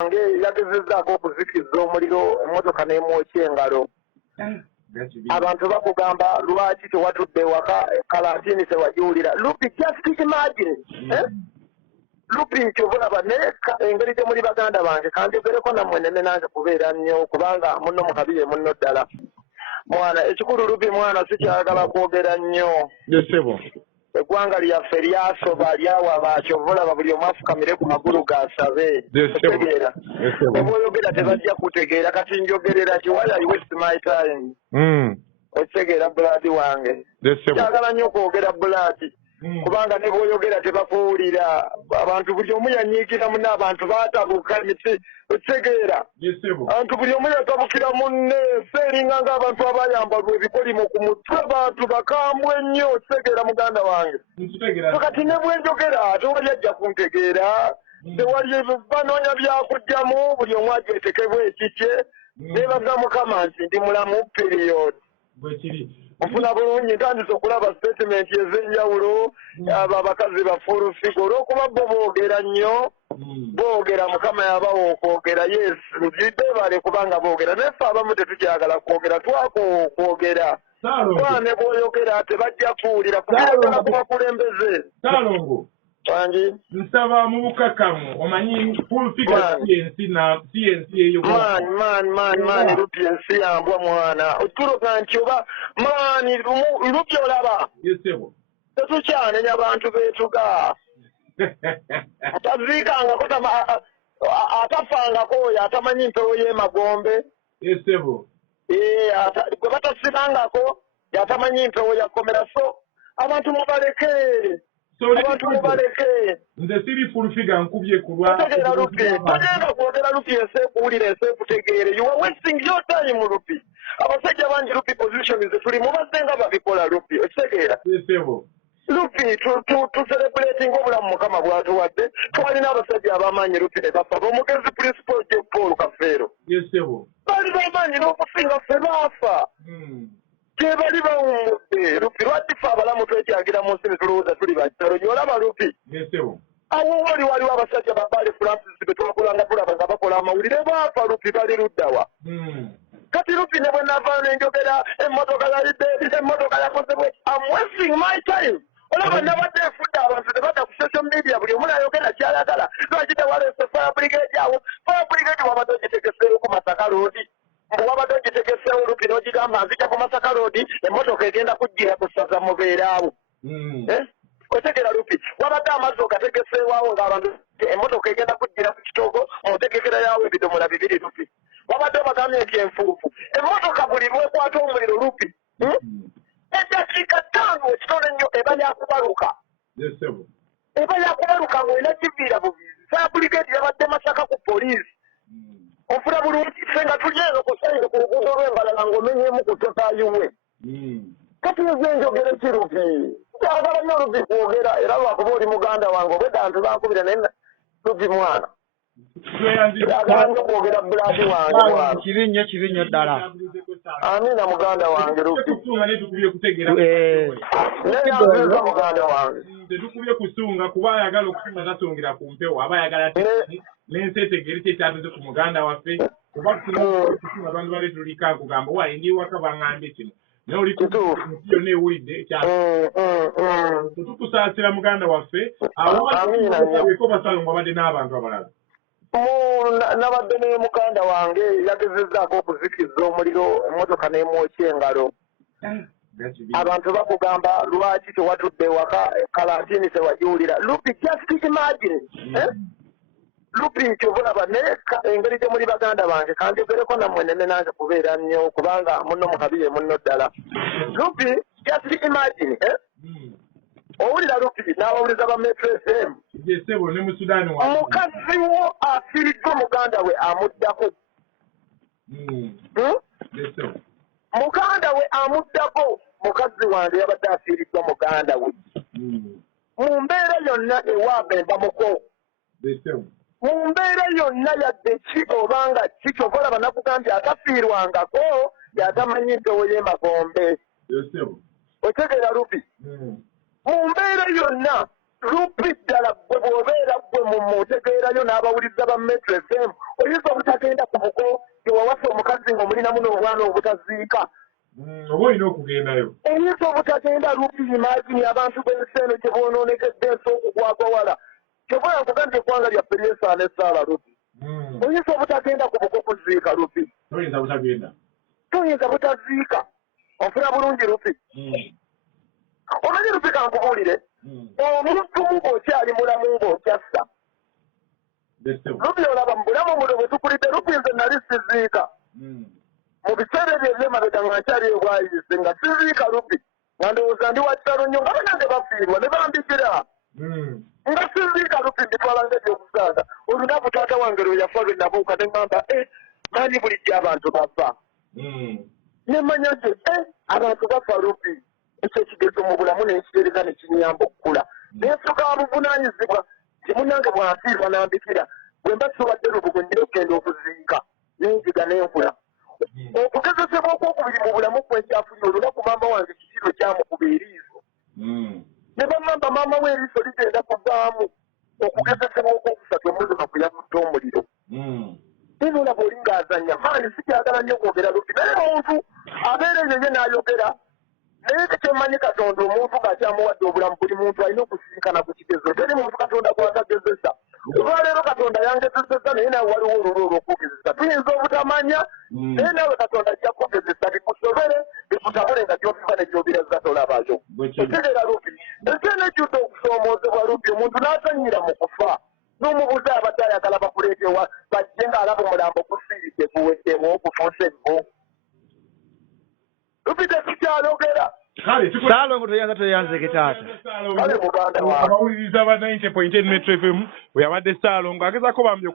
wange yagezezzaako okuzikiza omuliro emmotoka n'emwokya engalo. Abantu bakugamba lwaki tewatudde waka kalantiini tewagiwulira. Lupi, just imagine. Lupi kyobulaba naye engeri gye muli baganda bange kanjogereko nammwe nene nange kubeera nnyo kubanga munno mukabiye munno ddala. Mwana ekikulu Lupi mwana sikyagala kwogera nnyo. Eggwanga lyaffe lyasoba lyawa bakyovulaba buli omu afukamire ku magulu gasabe. Otegeera. Ne bw'oyogera tebajja kutegeera kati njogerera ki why I waste my time. Otegeera bulaadi wange. Kyagala nnyo okwogera bulaadi. Kubanga ne bw'oyogera tebakuwulira. Abantu buli omu yanyiikira munne abantu baatabuka emiti. Otegeera. Abantu buli omu yatabukira munne seeringa ng'abantu abayambalwa ebikolimo ku mutwe abantu bakambwe nnyo. Otegeera muganda wange. Kati ne bwenjogera tewali ajja kuntegeera. Tewali banoonya byakugyamu buli omu ajeetekebwa ekikye. Neebaza Mukama nti ndi mulamu period. Ofuna bulungi ntandise okulaba statement ez'enjawulo abo abakazi bafuulu figo olw'okuba bo boogera nnyo boogera Mukama yabawa okwogera yes beebale kubanga boogera naye ffe abamu tetukyagala kwogera twakwogera ne bw'oyogera tebajja kuwulira kubaagala ku bakulembeze. Wangi nsaba mu bukakamu omanyi full figure CNC eyo man Lupi ensi yambwa mwana otuloga nti oba maani Lupi olaba tetukyanenya bantu beetuga ataziikangako atafangako oyo atamanyi mpewo y'emagombe gwe batasibangako yatamanyi mpewo yakomera so abantu mubaleke abantu mubaleke. Nze siri full figure nkubye kulwa. Otegeera Lupi. Togenda kwogera Lupi ekuwulira ekutegeere. You are wasting your time Lupi. Abasajja bangi Lupi position ze tuli mubadde nga babikola Lupi. Otegeera. Lupi celebrating obulamu Mukama bw'atuwadde. Twalina abasajja ab'amaanyi Lupi ne bafa. Omugezi principal Joe Paul Kafeero. Bali b'amaanyi n'okusinga ffe baafa. Bali bawummudde Lupi lwaki ffe abalamu twetyagira mu nsi ne tulowooza tuli bakitalo nyolaba Lupi. Awo waliwo abasajja babaale Francis be twakulanga tulaba nga bakola amawulire baafa Lupi bali luddawa. Kati Lupi ne bwe nava n'enjogera emmotoka yalidde emmotoka yakozebwe I'm wasting my time. Olaba nabadde nfudde abantu tebadda ku social media buli omu n'ayogera ky'ayagala lwaki tewaleese fire brigade awo fire brigade wabadde ogitegeseewo ku Masaka Road. Wabadde ogitegeseewo Lupi n'ogigamba nzija ku Masaka Road emmotoka egenda kujjira ku ssaza mubeeraawo. Otegeera Lupi wabadde amazzi ogategeseewawo ng'abantu emmotoka egenda kujjira ku kitoogo mutegekera yawo ebidomola 2 Lupi. Wabadde bagambye nti enfuufu emmotoka buli lwekwata omuliro Lupi eddakiika 5 ekitone nnyo eba yakubaluka eba yakubaluka ng'enagiviira buviizi fire brigade yabadde Masaka ku poliisi. Ofuna bulungi ffe nga tulyenga kusenge ku luguudo lw'embalala ng'omenyeemu ku totayiwe. Kati nze njogere ki Lupi? Kyagala nnyo Lupi kwogera era lwakuba oli muganda wange obwedda abantu bankubira naye Lupi mwana. Kyagala nnyo kwogera bulaadi wange mwana. Kirinyo ddala. Amina muganda wange Lupi. Neyanziza muganda wange. Tetukubye kusunga kuba ayagala okusunga tasongira ku mpewo aba ayagala n'ensi etegere kyekyatuze ku muganda waffe kuba kusunga abantu bale tulika kugamba wayi ndi waka baŋŋambye kino naye oli yonna ewulidde ekyalo tetukusaasira muganda waffe aweko basalo mwabadde n'abantu abalala. Nabadde ne muganda wange yagezezzaako okuzikiza omuliro emmotoka n'emwokya engalo. Abantu bakugamba lwaki tewatudde waka kalantiini tewagiwulira. Lupi, just imagine. Lupi kyobulaba naye engeri gye muli baganda bange kanjogereko nammwe nene nange kubeera nnyo kubanga munno mukabiye munno ddala. Lupi, just imagine. Owulira Lupi n'abawuliza ba Metro FM. Omukazi wo afiiriddwa muganda we amuddako. Muganda we amuddako. Mukazi wange yabadde afiiriddwa muganda we. Mu mbeera yonna ewaaba embamuko. Mu mbeera yonna yadde ki obanga ki kyova olaba nakugambye atafiirwangako yatamanyi mpewo y'emagombe. Otegeera Lupi? Mu mbeera yonna lupi ddala gwe bw'obeera gwe mumutegeerayo n'abawuliza ba Metro FM oyinza obutagenda ku buko gewawasa omukazi ng'omulinamu n'obwana obutaziika oba olina okugendayo oyinza obutagenda lupi imagini abantu b'ensi eno gye boonoonekedde ensi okugwagwawala kyobula nkugambye eggwanga lyaffe lyesaana essaala lupi oyinza obutagenda ku buko kuziika lupi toyinza butaziika onfuna bulungi lupi omanyi lupi kankubuulire omuntu ng'okyali mulamu ng'okyassa lupi olaba mu bulamu muno bwe tukulidde lupi nze nali siziika mu biseera ebyo ebyemabega nga nkyali ebwayise nga siziika lupi nga ndowooza ndi wa kitalo nnyo nga banange bafiirwa ne bambikira nga siziika lupi mbitwala ng'ebyokusaaga olunaku taata wange lwe yafa lwe nabuuka ne ŋŋamba maani bulijjo abantu bafa ne manya nti abantu bafa lupi ekyo ekigezo mu bulamu n'ekitereza ne kinyamba okukula n'enfuka buvunaanyizibwa nti munnange bw'afiirwa n'ambikira bwe mba tubadde lubugo nnyina okugenda okuziika n'enziga n'enkula okugezesebwa okwokubiri mu bulamu kwenkyafunye olunaku maama wange kikiro kyamukuba eriiso ne bamamba maama we eriiso ligenda kuvaamu okugezesebwa okwokusatu omuzuka kuyavudde omuliro nino olaba oli ng'azanya maani sikyagala nnyo okwogera lupi naye omuntu abeera eyo ye n'ayogera naye tekyemanyi katonda omuntu ng'akyamuwadde obulamu buli muntu alina okusinkana ku kigezo teri muntu katonda gw'atagezesa olwaleero katonda yangezeseza naye nawe waliwo olulwo olw'okugezesa tuyinza obutamanya naye nawe katonda ajja kugezesa bikusobere bikutabule nga gyofiba ne gyobiraza tolabayo otegeera lupi ensi nejjudde okusoomoozebwa lupi omuntu n'atanyira mu kufa n'omubuuza abadde ayagala bakuleetewa bajje ng'alaba omulambo gusiiridde guweddewo okufuusa ebbo lupi tetukyalogera Salongo toyanze taata. kale muganda wange abawuliriza ba 90.8 Metro FM bwe yabadde Salongo agezaako bambi